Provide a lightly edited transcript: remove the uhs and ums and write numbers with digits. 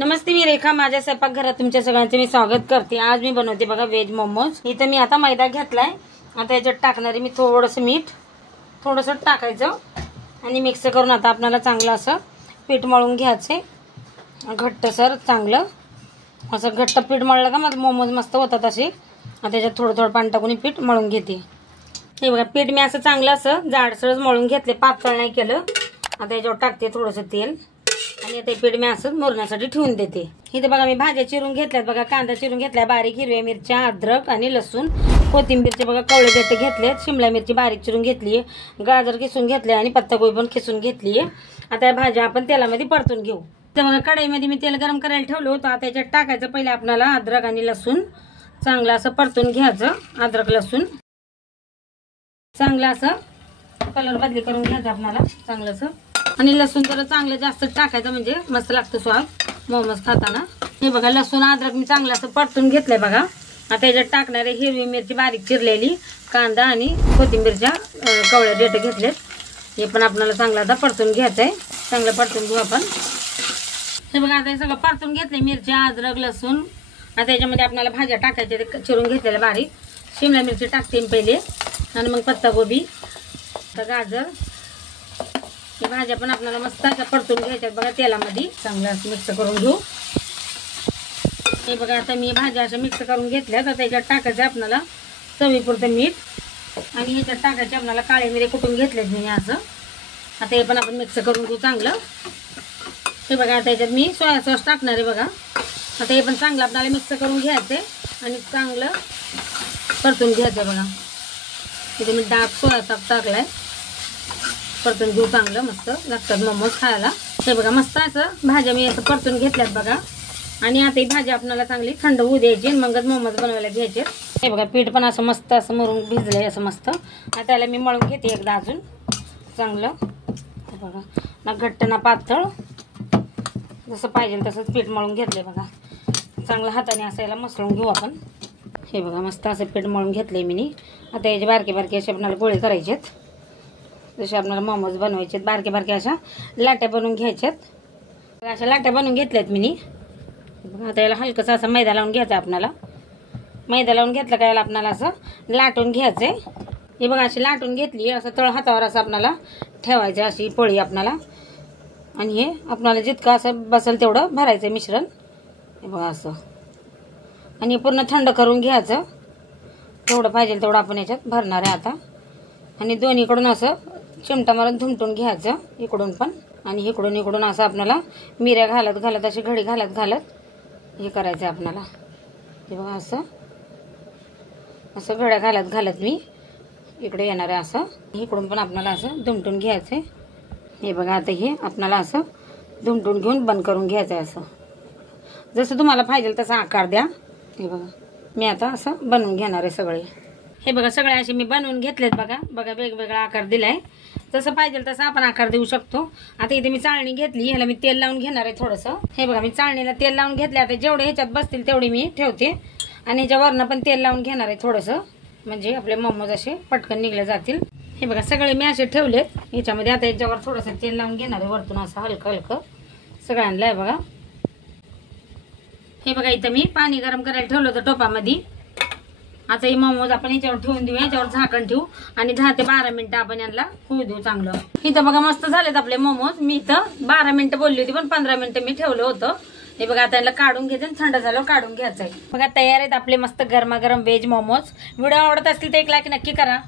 नमस्ते, मी रेखा. माझ्या स्वयंपाकघरात तुमच्या सगळ्यांचे मी स्वागत करते. आज मी बनवते बघा व्हेज मोमोज. इथं मी आता मैदा घेतलाय. आता याच्यात टाकणारे मी थोडंसं मीठ थोडंसं टाकायचं आणि मिक्स करून आता आपल्याला चांगलं असं पीठ मळून घ्यायचे. घट्टसर चांगलं असं घट्ट पीठ मळलं का मग मोमोज मस्त होतात असे. आता याच्यात थोडं थोडं पाणी टाकून पीठ मळून घेते. हे बघा पीठ मी असं चांगलं असं जाडसरच मळून घेतले, पातळ नाही केलं. आता याच्यावर टाकते थोडंसं तेल आणि ते पीठ मी असं मुरण्यासाठी ठेवून देते. इथे बघा मी भाज्या चिरून घेतल्यात बघा. कांदा चिरून घेतलाय बारीक, हिरव्या मिरच्या, अद्रक आणि लसूण, कोथिंबीरचे बघा कवळे देते घेतलेत, शिमला मिरची बारीक चिरून घेतलीये, गाजर किसून घेतले आणि पत्तागोबी पण किसून घेतलीये. आता या भाज्या आपण तेलामध्ये परतून घेऊ. तर बघा कढईमध्ये मी तेल गरम करायला ठेवलं होतं. आता याच्यात टाकायचं पहिले आपल्याला अद्रक आणि लसूण. चांगलं असं परतून घ्यायचं. अद्रक लसूण चांगलं असं कलर बदली करून घ्यायचं आपल्याला चांगलं असं. आणि लसूण जरा चांगलं जास्त टाकायचं म्हणजे मस्त लागतं स्वाद मोमोज खाताना. हे बघा लसूण अद्रक मी चांगलं असं परतून घेतलंय बघा. आता याच्यात टाकणारे हिरवी मिरची बारीक चिरलेली, कांदा आणि कोथिंबीरच्या कवळ्या देठ घेतलेत. हे पण आपल्याला चांगलं आता परतून घ्यायचंय. चांगलं परतून घेऊ आपण. हे बघा आता हे सगळं परतून घेतलंय, मिरच्या अद्रक लसूण. आता याच्यामध्ये आपल्याला भाज्या टाकायच्या, ते चिरून घेतलेल्या बारीक. शिमला मिरची टाकते पहिले आणि मग पत्तागोबी, गाजर. हे भाज्या पण आपल्याला मस्त अशा परतून घ्यायच्यात बघा तेलामध्ये. चांगलं असं मिक्स करून घेऊ. हे बघा आता मी भाज्या अशा मिक्स करून घेतल्यात. आता याच्यात टाकायचं आपल्याला चवीपुरतं मीठ आणि ह्याच्यात टाकायचे आपल्याला काळे मिरे कुटून घेतलेत मी असं. आता हे पण आपण मिक्स करून घेऊ चांगलं. हे बघा आता याच्यात मी सोया सॉस टाकणार आहे बघा. आता हे पण चांगलं आपल्याला मिक्स करून घ्यायचे आणि चांगलं परतून घ्यायचं बघा. इथे मी डार्क सोया सॉस टाकलाय. परतून घेऊ चांगलं, मस्त लागतात मोमोज खायला. हे बघा मस्त असं भाज्या मी असं परतून घेतल्यात बघा. आणि आता ही भाजी आपल्याला चांगली थंड होऊ द्यायची, मगच मोमोज बनवायला घ्यायचे. हे बघा पीठ पण असं मस्त असं मरून भिजलंय असं मस्त. आता त्याला मी मळून घेते एकदा अजून चांगलं. हे बघा ना घट्ट ना पातळ, जसं पाहिजे तसंच पीठ मळून घेतलंय बघा. चांगलं हाताने असायला मसळून घेऊ आपण. हे बघा मस्त असं पीठ मळून घेतलंय मी. आता याचे बारके बारके असे आपल्याला गोळे करायचेत, जसे आपल्याला मोमोज बनवायचे. बारके बारके अशा लाट्या बनवून घ्यायच्यात. अशा लाट्या बनवून घेतल्यात मी. आता याला हलकंसं असं मैदा लावून घ्यायचं आपल्याला. मैदा लावून घेतलं का याला आपल्याला असं लाटून घ्यायचंय. हे बघा अशी लाटून घेतली, असं तळ हातावर असं आपल्याला ठेवायचं अशी पोळी आपल्याला. आणि हे आपल्याला जितकं असं बसेल तेवढं भरायचं मिश्रण. हे बघा असं. आणि पूर्ण थंड करून घ्यायचं. जेवढं पाहिजे तेवढं आपण याच्यात भरणार आहे आता. आणि दोन्हीकडून असं चिमटा मारून धुमटून घ्यायचं, इकडून पण आणि इकडून असं आपल्याला मिऱ्या घालत घालत अशी घडी घालत घालत हे करायचं आपल्याला. हे बघा असं असं घड्या घालत घालत मी इकडे येणार आहे असं. इकडून पण आपल्याला असं धुमटून घ्यायचंय. हे बघा आता हे आपल्याला असं धुमटून घेऊन बंद करून घ्यायचं आहे असं. जसं तुम्हाला पाहिजे तसा आकार द्या. हे बघा मी आता असं बनवून घेणार आहे सगळे. हे बघा सगळे असे मी बनवून घेतलेत बघा. बघा वेगवेगळा आकार दिलाय, जसं पाहिजे तसं आपण आकार देऊ शकतो. आता इथे मी चाळणी घेतली, ह्याला मी तेल लावून घेणार आहे थोडंसं. हे बघा मी चाळणीला तेल लावून घेतले. आता जेवढे ह्याच्यात बसतील तेवढे मी ठेवते आणि ह्याच्यावरनं पण तेल लावून घेणार आहे थोडंसं, म्हणजे आपले मोमोज असे पटकन निघले जातील. हे बघा सगळे मी असे ठेवलेत ह्याच्यामध्ये. आता ह्याच्यावर थोडंसं तेल लावून घेणार आहे वरतून असं हलकं हलकं सगळ्यांना. आहे बघा. हे बघा इथं मी पाणी गरम करायला ठेवलं होतं टोपामध्ये. आता हे मोमोज आपण याच्यावर ठेवून देऊ, याच्यावर झाकण ठेवू आणि 10 ते 12 मिनिटं आपण यांना होऊ देऊ चांगलं. इथं बघा मस्त झालेत आपले मोमोज. मी इथं 12 मिनिटं बोलली होती पण 15 मिनिटं मी ठेवलं होतं. हे बघा आता याला काढून घ्यायचं, थंड झालं काढून घ्यायचंय. बघा तयार आहेत आपले मस्त गरमागरम व्हेज मोमोज. व्हिडिओ आवडत असतील तर एक लाईक नक्की करा.